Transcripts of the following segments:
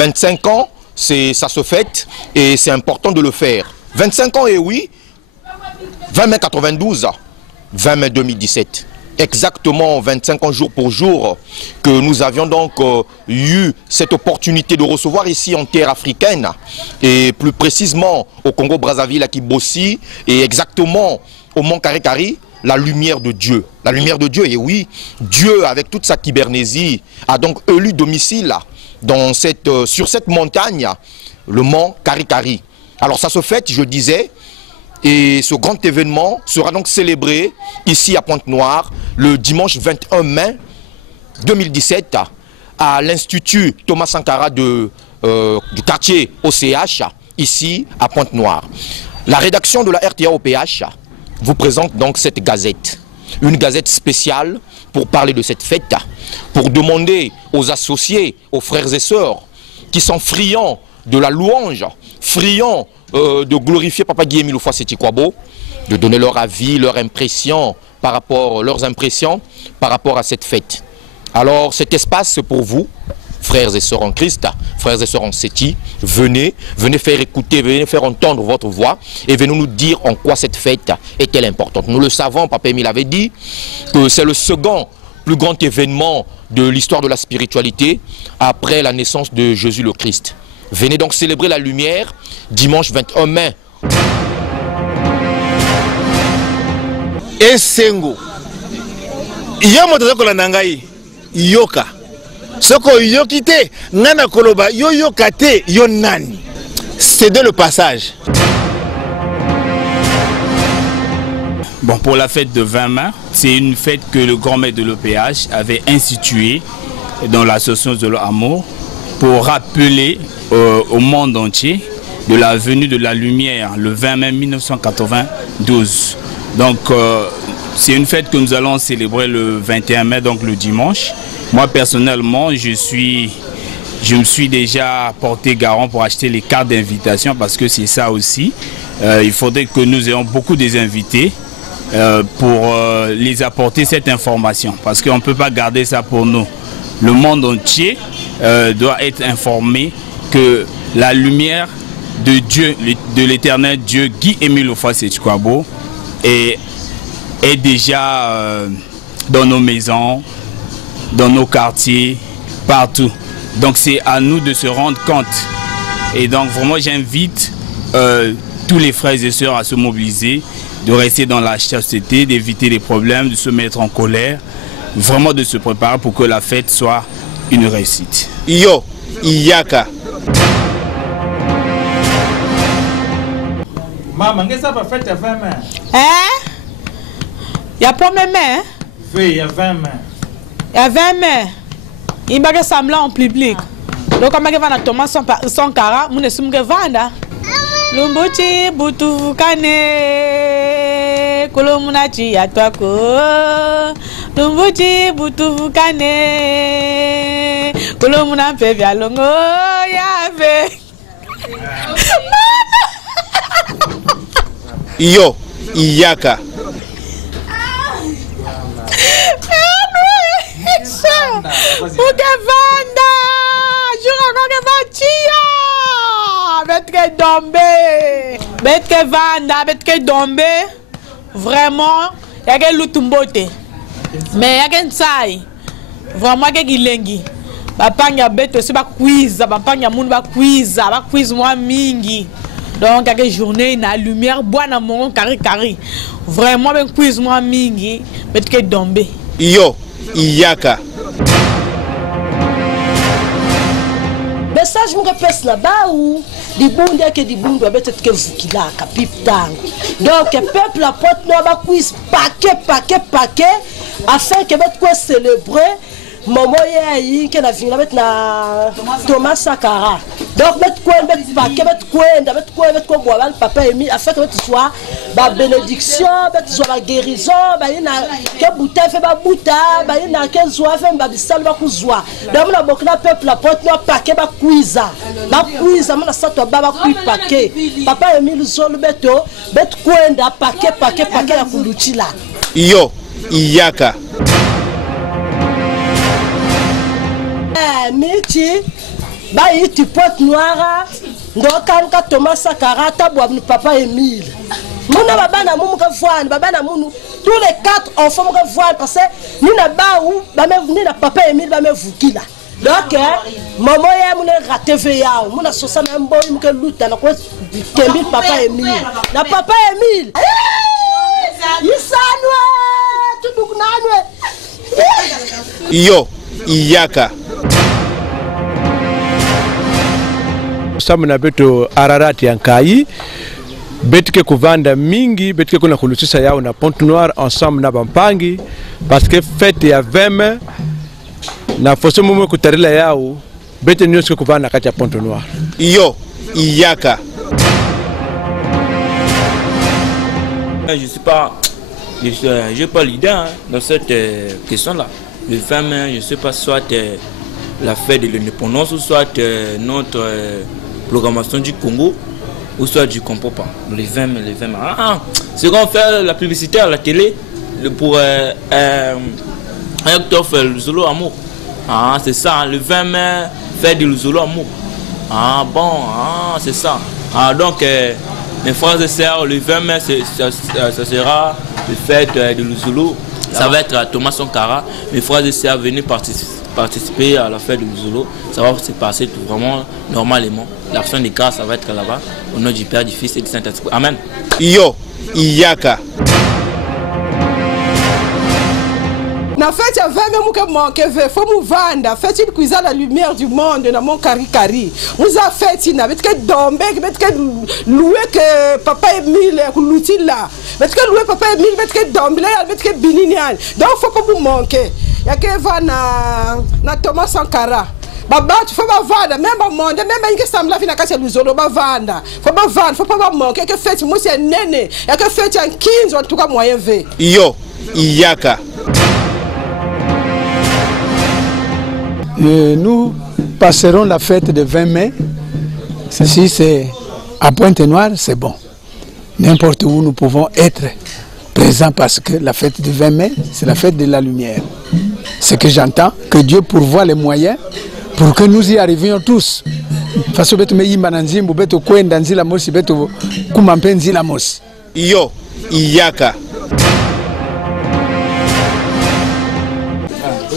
25 ans, ça se fête et c'est important de le faire. 25 ans et oui, 20 mai 92, 20 mai 2017. Exactement 25 ans jour pour jour que nous avions donc eu cette opportunité de recevoir ici en terre africaine et plus précisément au Congo-Brazzaville à Kibossi et exactement au Mont Kari-Kari, la lumière de Dieu. La lumière de Dieu, et oui, Dieu avec toute sa kybernésie a donc élu domicile dans sur cette montagne, le Mont Kari-Kari. Alors ça se fête, je disais, et ce grand événement sera donc célébré ici à Pointe-Noire le dimanche 21 mai 2017 à l'Institut Thomas Sankara du quartier OCH, ici à Pointe-Noire. La rédaction de la RTA-OPH vous présente donc cette gazette. Une gazette spéciale pour parler de cette fête, pour demander aux associés, aux frères et sœurs qui sont friands de la louange, friands de glorifier Papa Guillaume Iloufwa Seti Kwabo, de donner leur avis, leurs impressions par rapport à cette fête. Alors cet espace c'est pour vous, frères et sœurs en Christ, frères et sœurs en Seti, venez faire écouter, venez faire entendre votre voix et venez nous dire en quoi cette fête est-elle importante. Nous le savons, Papa Émile avait dit que c'est le second plus grand événement de l'histoire de la spiritualité après la naissance de Jésus le Christ. Venez donc célébrer la lumière dimanche 21 mai. Esengo. Yamoto nangai yoka. Soko yokite ngana koloba yo yokate yo nani. C'est de le passage. Bon, pour la fête de 20 mai, c'est une fête que le grand maître de l'OPH avait instituée dans l'association de l'Amour pour rappeler au monde entier de la venue de la lumière le 20 mai 1992. Donc c'est une fête que nous allons célébrer le 21 mai, donc le dimanche. Moi personnellement, je me suis déjà porté garant pour acheter les cartes d'invitation parce que c'est ça aussi. Il faudrait que nous ayons beaucoup des invités pour les apporter cette information parce qu'on ne peut pas garder ça pour nous. Le monde entier doit être informé que la lumière de Dieu, de l'éternel Dieu, Guy-Émile Iloufwa Seti Kwabo, est déjà dans nos maisons, dans nos quartiers, partout. Donc c'est à nous de se rendre compte. Et donc vraiment j'invite tous les frères et sœurs à se mobiliser, de rester dans la chasteté, d'éviter les problèmes, de se mettre en colère, vraiment de se préparer pour que la fête soit une réussite. Yo, Iyaka. Maman, qu'est-ce que ça va faire ta 20 mai? Hein? Il y a pas même mai? Oui, il y a 20 mai. Il y a 20 mai. Il va s'assembler en public. Donc, comme il va Thomas Sankara, mon esum que vanda. Lumbuchi butu kane kolomunachi atwako. Lumbuchi butu kane kolomuna pevi alongo yave. Yo, Iyaka. Ukevanda, betke dombe, betke vanda, betke dombe. Vraiment, y'a lutumbote, mais y'a nsai. Vraiment y'a gilengi. Bapanya beto si ba quiz, bapanya moun ba quiz moi mingi. Donc y'a journée na lumière bois na mon Kari-Kari. Vraiment ben quiz moi mingi, betke dombe. Yo, Iyaka. Message mon repèse là-bas où di bunde que di bunde va être que vous qui là capip tang. Donc peuple la porte no ba quiz paquet afin que va quoi célébrer maman yi que na vient mettre na Thomas Sankara. Donc mettre quoi boire papa Émile afin que soit ba bénédiction, soit ba guérison, ba ina que bouta fait ba bouta, ba ina que soit fait ba bisal ba kuzwa. Donc na bokna peuple la porte no paquet ba quiza. Ba quiza mana sato ba quiz paquet. Papa Émile zolo beto bet kwenda paquet ya kuluchila. Yo, Iyaka. Michi ba yiti Pointe Noire ndokanka Thomas Sankara tabwa papa Emile muna babana mumu ka voile babana munu tous les 4 enfants ka voile parce que ni na ba ou ba me ni na papa Emile ba me vukila donc maman ya muna raté veya muna sosa na mboy mu ka luta na ko kembi papa Emile na papa Emile isanwe tuduk nanwe yo iyaka samna beto Ararat yankai betike kuvanda mingi betike kuna kulusisa yao na Pointe Noire ensemble na bampangi parce que fête ya 20 na foso mumu kutarila yao bete nyoske kuvanda kati ya Pointe Noire yo iyaka. Je sais pas, j'ai pas l'idée hein, dans cette question là. Le 20 mai, je sais pas, soit la fête de l'indépendance ou soit notre programmation du Congo ou soit du Compopa. Les 20 mai, les 20 mai. C'est qu'on fait la publicité à la télé pour Octobre Luzolo Amour. C'est ça, hein, le 20 mai, fête de Luzolo Amour. C'est ça. Donc, mes frères et sœurs, le 20 mai, ça sera le fête de Luzolo. Ça va être à Thomas Sankara. Mes frères et sœurs, venez participer à la fête de Luzolo. Ça va se passer tout vraiment normalement. L'action des grâces, ça va être là-bas. Au nom du Père, du Fils et du Saint-Esprit. Amen. Yo, Iyaka. Na fête ya 20 mai manque faut nous vendre fête une cuisine la lumière du monde na mon kari muza fête na betke dombe betke louer que papa Emile kulutila betke louer papa Emile betke dombe là betke bininian donc faut que vous manquer ya que va na Thomas Sankara baba tu faut pas vendre même monde même que ça me la vie na kati Luzolo ba vendre faut pas manquer que fête moi c'est nene ya que fête en 15 en tout cas moyen v yo Iyaka. Nous passerons la fête de 20 mai. Ceci, c'est à Pointe Noire, c'est bon. N'importe où nous pouvons être présents parce que la fête du 20 mai, c'est la fête de la lumière. Ce que j'entends, que Dieu pourvoit les moyens pour que nous y arrivions tous. Yo, Iyaka.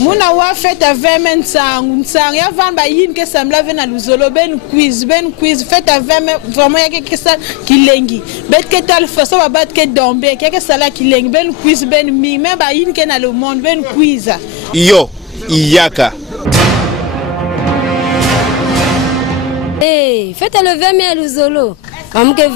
Muna wa fête à 20 mai nsang ya vamba yin ke samla vena Luzolo ben quiz fête à 20 mai vraiment ya ke ça kilengi bet ke tal faso ba bat ke dombe ke sala kilengi ben quiz ben mi même ba yin ke na le monde ben quiz yo Iyaka. Fête le 20 mai à Luzolo Mke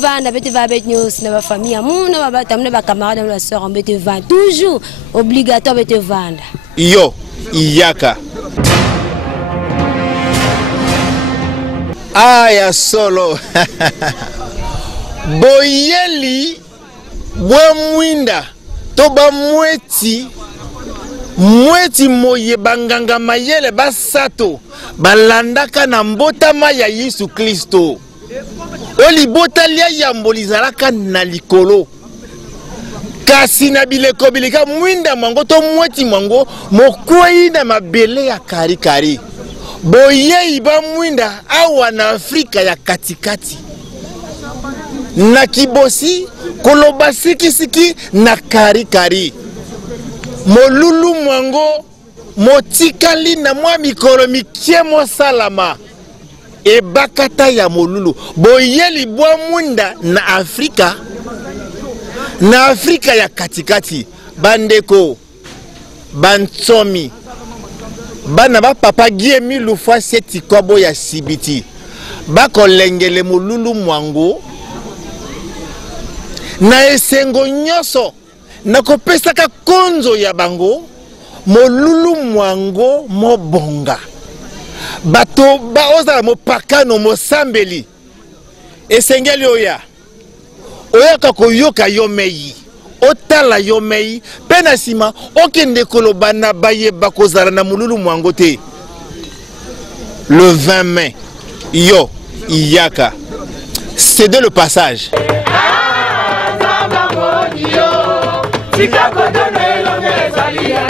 vanda bete va bet nyos na ba famille muna ba batamne ba camarade na sœur on bete vanda toujours obligatoire bete vanda yo Iyaka. Aya solo boyeli bwamwinda toba mweti moye banganga mayele basato balandaka na mbotama ya Yesu Kristo oli botalia yambolizalaka na likolo kasi na bileko bileka mwinda mwango to mweti mwango mokwei na mabele ya kari boyei ba mwinda awa na Afrika ya katikati na kibosi koloba sikisiki na kari molulu mwango motikali na mwa mikolo mikiemo salama e bakata ya molulu boyeli bwa mwinda na Afrika ya katikati bandeko bantsomi bana ba papa giemi lufwa seti kwabo ya sibiti bakolengele molulu mwango na esengo nyoso na kopesaka konzo ya bango molulu mwango mobonga bato baoza mopakano mosambeli esengeli oya koyoka yomei otala yomei pena sima okende koloba na bayeba kozala na molulu mwango te le 20 mai yo Iyaka. Cédez le passage. Tika kodone longe zalia